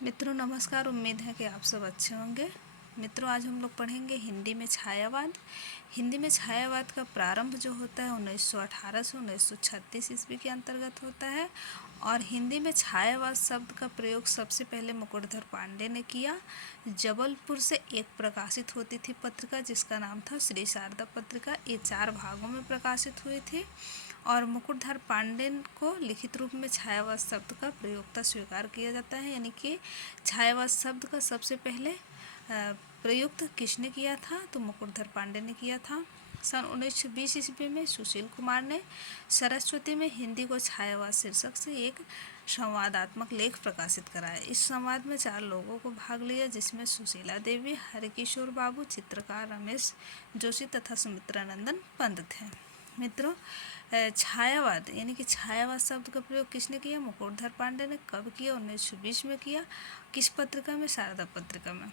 मित्रों नमस्कार। उम्मीद है कि आप सब अच्छे होंगे। मित्रों आज हम लोग पढ़ेंगे हिंदी में छायावाद। हिंदी में छायावाद का प्रारंभ जो होता है 1918 से 1936 ईस्वी के अंतर्गत होता है। और हिंदी में छायावाद शब्द का प्रयोग सबसे पहले मुकुटधर पांडे ने किया। जबलपुर से एक प्रकाशित होती थी पत्रिका जिसका नाम था श्री शारदा पत्रिका। ये 4 भागों में प्रकाशित हुई थी और मुकुटधर पांडे को लिखित रूप में छायावाद शब्द का प्रयोक्ता स्वीकार किया जाता है। यानी कि छायावाद शब्द का सबसे पहले प्रयुक्त किसने किया था, तो मुकुटधर पांडे ने किया था। सन 1920 ईस्वी में सुशील कुमार ने सरस्वती में हिंदी को छायावाद शीर्षक से एक संवादात्मक लेख प्रकाशित कराया। इस संवाद में 4 लोगों को भाग लिया जिसमें सुशीला देवी, हरिकिशोर बाबू, चित्रकार रमेश जोशी तथा सुमित्रानंदन पंत थे। मित्रों छायावाद यानी कि छायावाद शब्द का प्रयोग किसने किया, मुकुटधर पांडे ने। कब किया, 1920 में किया। किस पत्रिका में, शारदा पत्रिका में।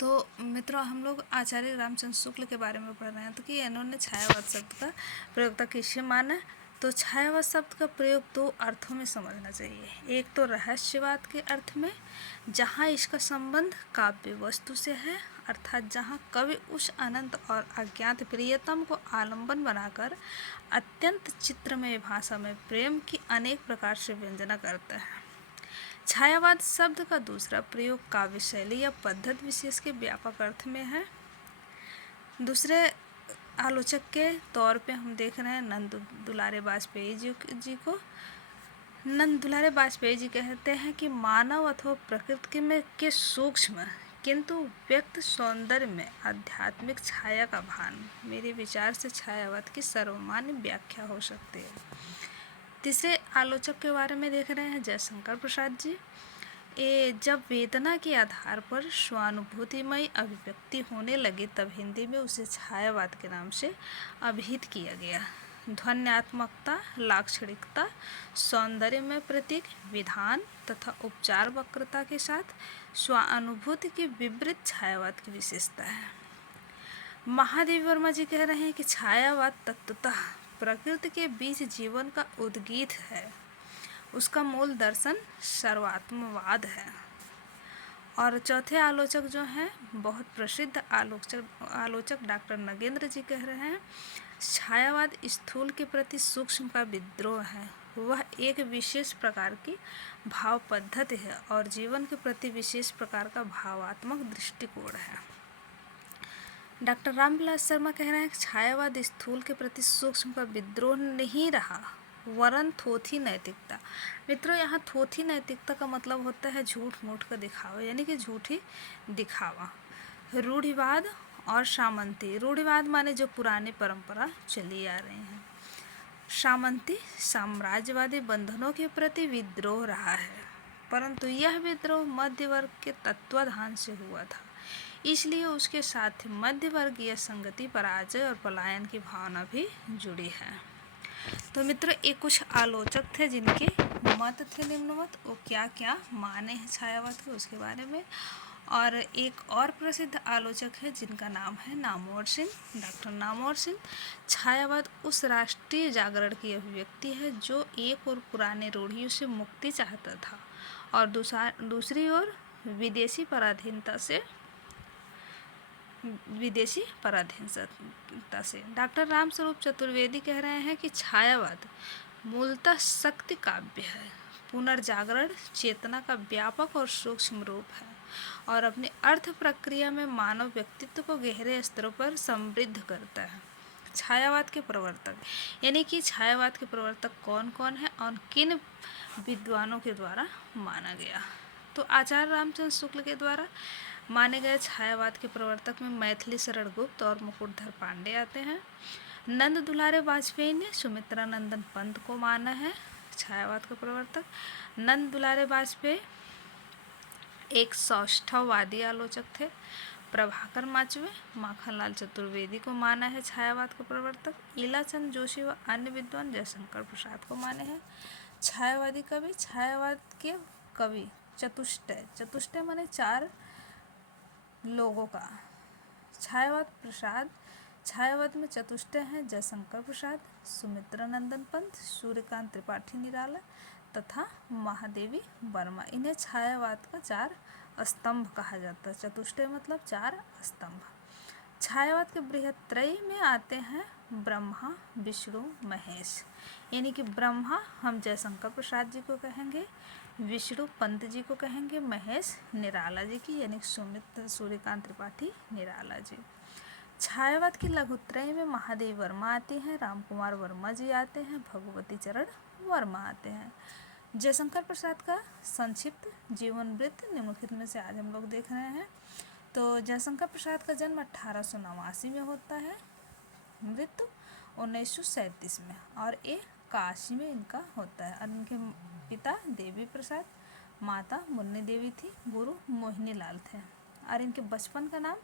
तो मित्रों हम लोग आचार्य रामचंद्र शुक्ल के बारे में पढ़ रहे हैं तो कि इन्होंने छायावाद शब्द का प्रयोक्ता किससे माना। तो छायावाद शब्द का प्रयोग 2 अर्थों में समझना चाहिए। एक तो रहस्यवाद के अर्थ में, जहाँ इसका संबंध काव्य वस्तु से है, अर्थात जहाँ कवि उस अनंत और अज्ञात प्रियतम को आलंबन बनाकर अत्यंत चित्रमय भाषा में प्रेम की अनेक प्रकार से व्यंजना करता है। छायावाद शब्द का दूसरा प्रयोग काव्य शैली या पद्धति विशेष के व्यापक अर्थ में है। दूसरे आलोचक के तौर पे हम देख रहे हैं नंद दुलारे वाजपेयी जी को। नंद दुलारे वाजपेयी जी कहते हैं कि मानव अथवा प्रकृति में के सूक्ष्म किंतु व्यक्त सौंदर्य में आध्यात्मिक छाया का भान मेरे विचार से छायावाद की सर्वमान्य व्याख्या हो सकती है। तीसरे आलोचक के बारे में देख रहे हैं जयशंकर प्रसाद जी। जब वेदना के आधार पर स्वानुभूतिमय अभिव्यक्ति होने लगी तब हिंदी में उसे छायावाद के नाम से अभिहित किया गया। ध्वन्यात्मकता, लाक्षणिकता, सौंदर्य में प्रतीक, विधान तथा उपचार वक्रता के साथ स्वानुभूति की विवृत छायावाद की विशेषता है। महादेव वर्मा जी कह रहे हैं कि छायावाद तत्वतः प्रकृति के बीच जीवन का उद्गीत है। उसका मूल दर्शन सर्वात्मवाद है। और चौथे आलोचक जो हैं बहुत प्रसिद्ध आलोचक डॉक्टर नगेंद्र जी कह रहे हैं छायावाद स्थूल के प्रति सूक्ष्म का विद्रोह है। वह एक विशेष प्रकार की भाव पद्धति है और जीवन के प्रति विशेष प्रकार का भावात्मक दृष्टिकोण है। डॉक्टर रामविलास शर्मा कह रहे हैं कि छायावाद स्थूल के प्रति सूक्ष्म का विद्रोह नहीं रहा वरन थोथी नैतिकता। मित्रों यहाँ थोथी नैतिकता का मतलब होता है झूठ मूठ का दिखावा, यानी कि झूठी दिखावा। रूढ़िवाद और सामंती। रूढ़िवाद माने जो पुरानी परंपरा चली आ रही है। सामंती साम्राज्यवादी बंधनों के प्रति विद्रोह रहा है, परंतु यह विद्रोह मध्य वर्ग के तत्वाधान से हुआ था, इसलिए उसके साथ मध्यवर्गीय संगति, पराजय और पलायन की भावना भी जुड़ी है। तो मित्रों ये कुछ आलोचक थे जिनके मत थे निम्नवत, वो क्या क्या माने हैं छायावाद के उसके बारे में। और एक और प्रसिद्ध आलोचक है जिनका नाम है नामवर सिंह, डॉक्टर नामवर सिंह। छायावाद उस राष्ट्रीय जागरण की अभिव्यक्ति है जो एक और पुराने रूढ़ियों से मुक्ति चाहता था और दूसरी ओर विदेशी पराधीनता से डॉक्टर रामस्वरूप चतुर्वेदी कह रहे हैं कि छायावाद मूलतः शक्ति काव्य है, पुनर्जागरण चेतना का व्यापक और सूक्ष्म रूप है और अपनी अर्थ प्रक्रिया में मानव व्यक्तित्व को गहरे स्तरों पर समृद्ध करता है। छायावाद के प्रवर्तक यानी कि छायावाद के प्रवर्तक कौन कौन है और किन विद्वानों के द्वारा माना गया। तो आचार्य रामचंद्र शुक्ल के द्वारा माने गए छायावाद के प्रवर्तक में मैथिली शरण गुप्त और मुकुटधर पांडे आते हैं। नंद दुलारे वाजपेयी ने सुमित्रानंदन पंत को माना है छायावाद का प्रवर्तक। नंद दुलारे वाजपेयी एक सौष्ठववादी आलोचक थे। प्रभाकर माचवे, माखनलाल चतुर्वेदी को माना है छायावाद का प्रवर्तक। ईलाचंद जोशी व अन्य विद्वान जयशंकर प्रसाद को माने हैं छायावादी कवि। छायावाद के कवि चतुष्टय माने 4 लोगों का। छायावाद में चतुष्टय हैं जयशंकर प्रसाद, सुमित्रानंदन पंत, सूर्यकांत त्रिपाठी निराला, तथा महादेवी वर्मा। इन्हें छायावाद का 4 स्तंभ कहा जाता है। चतुष्टय मतलब 4 स्तंभ। छायावाद के बृहत्त्रयी में आते हैं ब्रह्मा, विष्णु, महेश। यानी कि ब्रह्मा हम जयशंकर प्रसाद जी को कहेंगे, विष्णु पंत जी को कहेंगे, महेश निराला जी की यानी सुमित सूर्यकांत त्रिपाठी निराला जी। छायावाद की लघुत्रय में महादेव वर्मा आते हैं, रामकुमार वर्मा जी आते हैं, भगवती चरण वर्मा आते हैं। जयशंकर प्रसाद का संक्षिप्त जीवन वृत्त निम्नलिखित में से आज हम लोग देख रहे हैं। तो जयशंकर प्रसाद का जन्म 1889 में होता है, मृत्यु 1937 में, और ये काशी में इनका होता है। और इनके पिता देवी प्रसाद, माता मुन्नी देवी थी, गुरु मोहिनी लाल थे। और इनके बचपन का नाम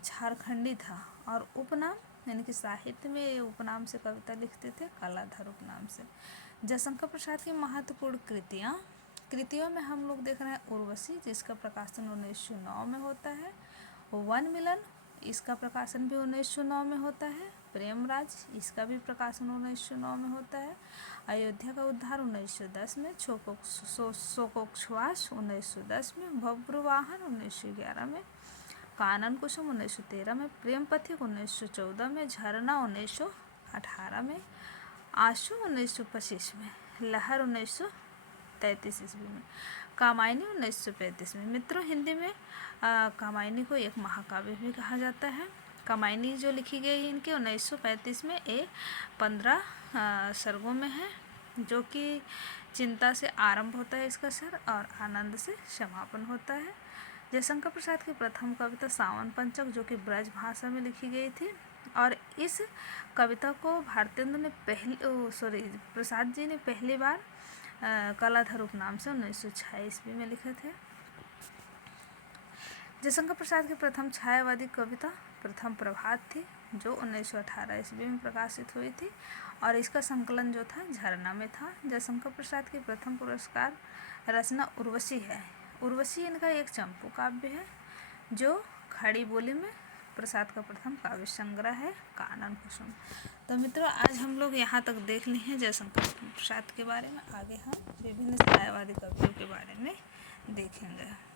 झारखंडी था और उपनाम यानी कि साहित्य में उपनाम से कविता लिखते थे, कलाधर उपनाम से। जयशंकर प्रसाद की महत्वपूर्ण कृतियों में हम लोग देख रहे हैं उर्वशी, जिसका प्रकाशन 1909 में होता है। वन मिलन, इसका प्रकाशन भी 1909 में होता है। प्रेमराज, इसका भी प्रकाशन 1909 में होता है। अयोध्या का उद्धार 1910 में। शोकोच्छ्वास 1910 में। भव्रवाहन 1911 में। कानन कुसुम 1913 में। प्रेम पथिक 1914 में। झरना 1918 में। आंसू 1925 में। लहर 1933 ईस्वी में। कामायनी 1935 में। मित्रों, हिंदी में कामायनी को एक महाकाव्य भी कहा जाता है। कामायनी जो लिखी गई इनके 1935 में, ये 15 सर्गों में है, जो कि चिंता से आरंभ होता है इसका सर और आनंद से समापन होता है। जयशंकर प्रसाद की प्रथम कविता सावन पंचक, जो कि ब्रज भाषा में लिखी गई थी, और इस कविता को भारतेंदु ने प्रसाद जी ने पहली बार कलाधर उपनाम से 1906 ईस्वी में लिखे थे। जयशंकर प्रसाद की प्रथम छायावादी कविता प्रथम प्रभात थी, जो 1918 ईस्वी में प्रकाशित हुई थी, और इसका संकलन जो था झरना में था। जयशंकर प्रसाद की प्रथम पुरस्कार रचना उर्वशी है। उर्वशी इनका एक चंपू काव्य है, जो खड़ी बोली में प्रसाद का प्रथम काव्य संग्रह है, कानन कुसुम। तो मित्रों, आज हम लोग यहाँ तक देख लिए हैं जयशंकर प्रसाद के बारे में। आगे हम विभिन्न छायावादी कवियों के बारे में देखेंगे।